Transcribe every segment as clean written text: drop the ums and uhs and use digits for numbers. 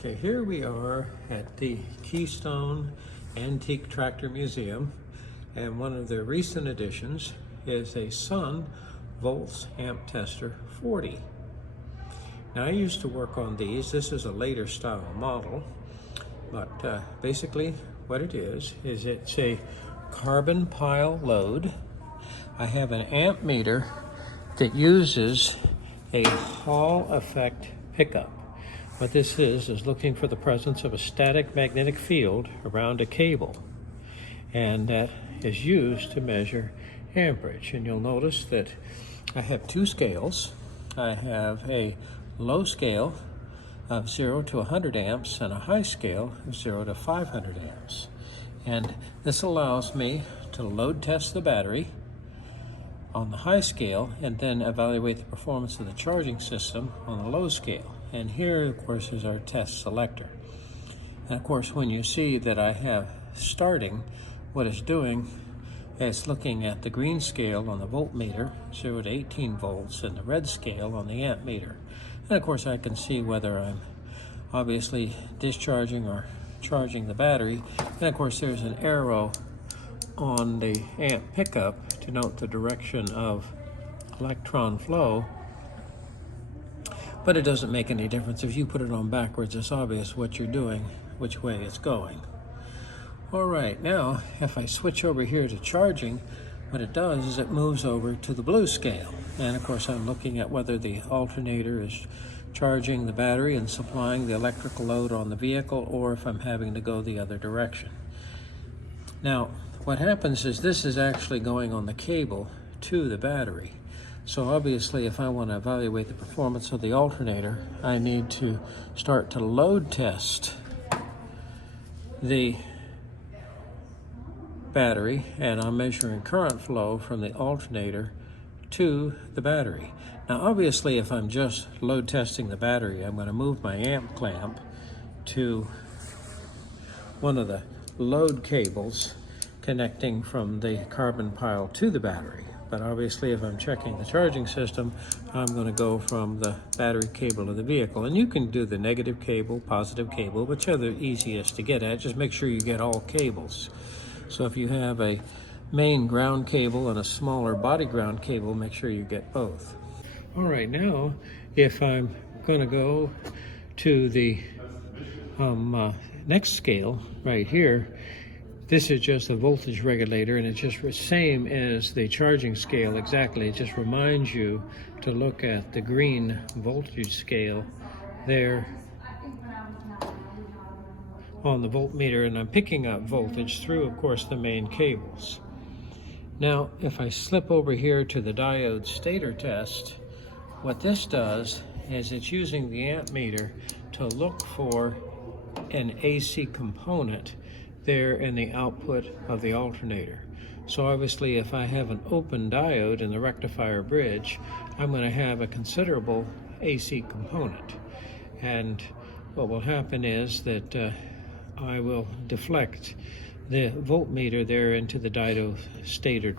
Okay, here we are at the Keystone Antique Tractor Museum, and one of the recent additions is a Sun Volts Amp Tester 40. Now, I used to work on these. This is a later style model, but basically what it is it's a carbon pile load. I have an amp meter that uses a Hall effect pickup. What this is looking for the presence of a static magnetic field around a cable, and that is used to measure amperage. And you'll notice that I have two scales. I have a low scale of 0 to 100 amps and a high scale of 0 to 500 amps. And this allows me to load test the battery on the high scale and then evaluate the performance of the charging system on the low scale. And here, of course, is our test selector. And of course, when you see that I have starting, what it's doing is looking at the green scale on the voltmeter, 0 to 18 volts, and the red scale on the amp meter. And of course, I can see whether I'm obviously discharging or charging the battery. And of course, there's an arrow on the amp pickup to note the direction of electron flow. But it doesn't make any difference. If you put it on backwards, it's obvious what you're doing, which way it's going. All right, now if I switch over here to charging, what it does is it moves over to the blue scale. And of course, I'm looking at whether the alternator is charging the battery and supplying the electrical load on the vehicle, or if I'm having to go the other direction. Now, what happens is this is actually going on the cable to the battery. So obviously, if I want to evaluate the performance of the alternator, I need to start to load test the battery, and I'm measuring current flow from the alternator to the battery. Now obviously, if I'm just load testing the battery, I'm going to move my amp clamp to one of the load cables connecting from the carbon pile to the battery. But obviously, if I'm checking the charging system, I'm going to go from the battery cable to the vehicle. And you can do the negative cable, positive cable, whichever the easiest to get at. Just make sure you get all cables. So if you have a main ground cable and a smaller body ground cable, make sure you get both. All right, now if I'm going to go to the next scale right here, this is just a voltage regulator, and it's just the same as the charging scale exactly. It just reminds you to look at the green voltage scale there on the voltmeter, and I'm picking up voltage through, of course, the main cables. Now, if I slip over here to the diode stator test, what this does is it's using the amp meter to look for an AC component there in the output of the alternator. So obviously, if I have an open diode in the rectifier bridge, I'm going to have a considerable AC component. And what will happen is that I will deflect the voltmeter there into the diode stator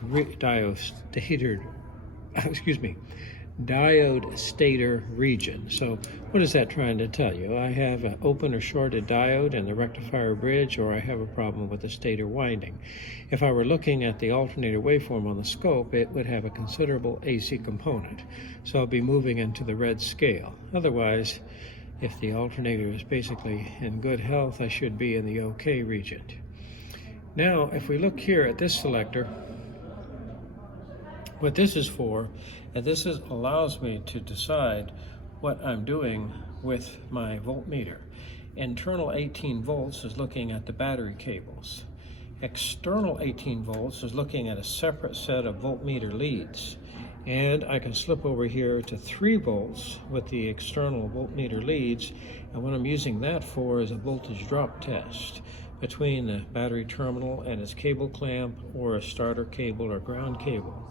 region. So what is that trying to tell you? I have an open or shorted diode in the rectifier bridge, or I have a problem with the stator winding. If I were looking at the alternator waveform on the scope, it would have a considerable AC component. So I'll be moving into the red scale. Otherwise, if the alternator is basically in good health, I should be in the OK region. Now, if we look here at this selector, what this is for, and this allows me to decide what I'm doing with my voltmeter. Internal 18 volts is looking at the battery cables. External 18 volts is looking at a separate set of voltmeter leads. And I can slip over here to 3 volts with the external voltmeter leads, and what I'm using that for is a voltage drop test between the battery terminal and its cable clamp, or a starter cable or ground cable.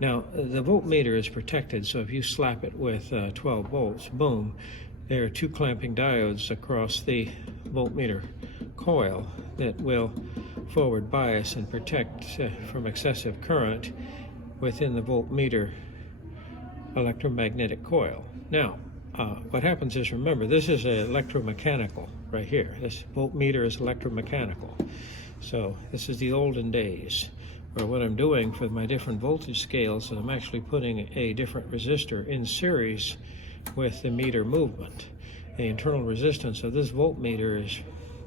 Now, the voltmeter is protected, so if you slap it with 12 volts, boom, there are 2 clamping diodes across the voltmeter coil that will forward bias and protect from excessive current within the voltmeter electromagnetic coil. Now, what happens is, remember, this is electromechanical right here. This voltmeter is electromechanical. So this is the olden days, where what I'm doing for my different voltage scales is I'm actually putting a different resistor in series with the meter movement. The internal resistance of this voltmeter is,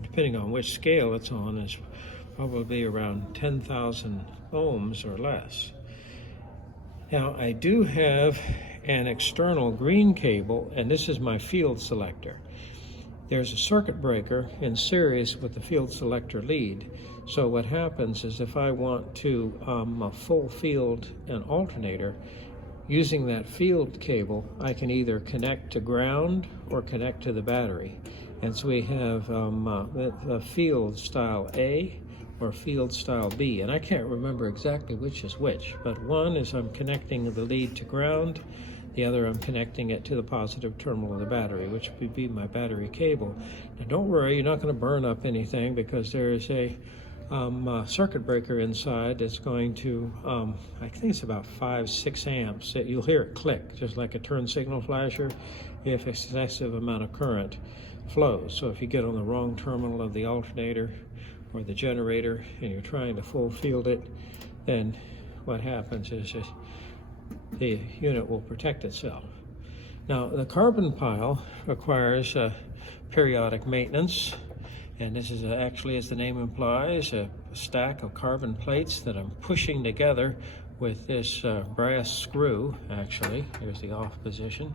depending on which scale it's on, is probably around 10,000 ohms or less. Now I do have an external green cable, and this is my field selector. There's a circuit breaker in series with the field selector lead. So what happens is if I want to a full field and alternator, using that field cable, I can either connect to ground or connect to the battery. And so we have a field style A or field style B. And I can't remember exactly which is which, but one is I'm connecting the lead to ground, the other I'm connecting it to the positive terminal of the battery, which would be my battery cable. Now don't worry, you're not going to burn up anything, because there is a circuit breaker inside that's going to, I think it's about 5-6 amps. You'll hear it click, just like a turn signal flasher, if excessive amount of current flows. So if you get on the wrong terminal of the alternator or the generator and you're trying to full field it, then what happens is the unit will protect itself. Now the carbon pile requires periodic maintenance. And this is actually, as the name implies, a stack of carbon plates that I'm pushing together with this brass screw, actually. Here's the off position.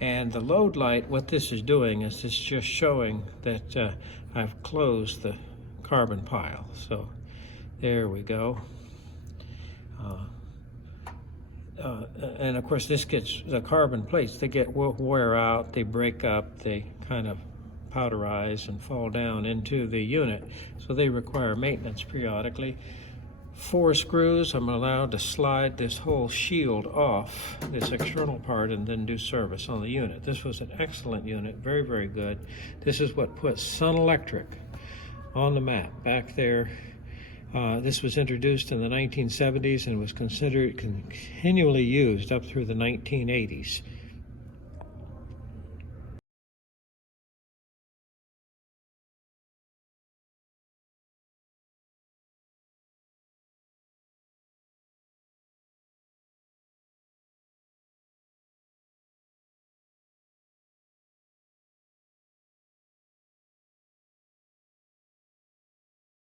And the load light, what this is doing is it's just showing that I've closed the carbon pile. So there we go. And of course this gets, the carbon plates, they wear out, they break up, they kind of powderize and fall down into the unit, so they require maintenance periodically. 4 screws, I'm allowed to slide this whole shield off, this external part, and then do service on the unit. This was an excellent unit, very, very good. This is what put Sun Electric on the map back there. This was introduced in the 1970s and was considered continually used up through the 1980s.